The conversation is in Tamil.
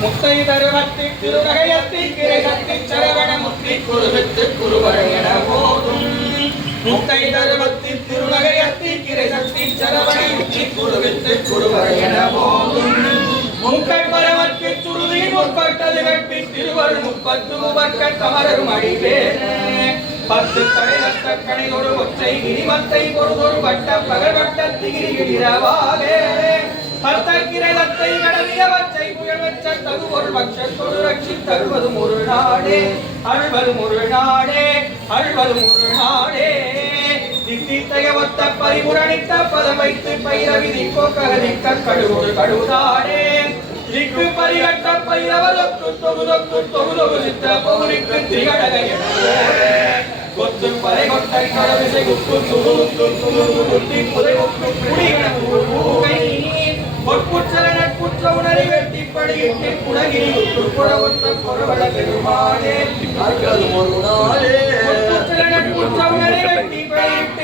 முத்தை தருவத்தி திருநகையத்தி கிரைசத்தி சரவண முத்தி குருவித்து குருவரை என போதும் முத்தை தருவத்தி திருநகையத்தி கிரைசத்தி சரவண முத்தி குருவித்து குருவரை என போதும் முக்கட் பரவற்கு சுருதியின் முற்பட்டது கட்டி திருவரு முப்பத்து முவர்க்க கமரரும் அடிவேனே பத்து தடை நத்த கணைதொரு ஒற்றை கிரிமத்தை பொருதொரு வட்ட பகல் வட்ட திகிரிகிறவாலே பத்தக்கிரை தத்தை கடவிய வச்சை புயல் வச்ச தகு ஒரு பட்சத்தொரு ரட்சி தருவதும் ஒரு நாடே அழுவதும் ஒரு நாடே அழுவதும் ஒரு நாடே தித்தித்தைய ஒத்த பரிபுரணித்த பதம் வைத்து பைரவிதி போக்ககதிக்க கடுவொரு கடுதாடே திக்கு பரிகட்ட பைரவதொக்கு தொகுதொக்கு தொகுதொகு சித்த பௌரிக்கு திரிகடகைய கொத்து பறை கொட்டை கடவிசை குக்கு துகுக்கு துகுகு குத்தி புதை கொக்கு குடிகன பூகை பொற்குற்றல நட்புற்ற உணரி வெட்டி படியிட்டு குடகிரி உற்று புறவொற்ற பொறவள பெருமானே அகது ஒரு நாளே பொற்குற்றல நட்புற்ற உணரி வெட்டி படியிட்டு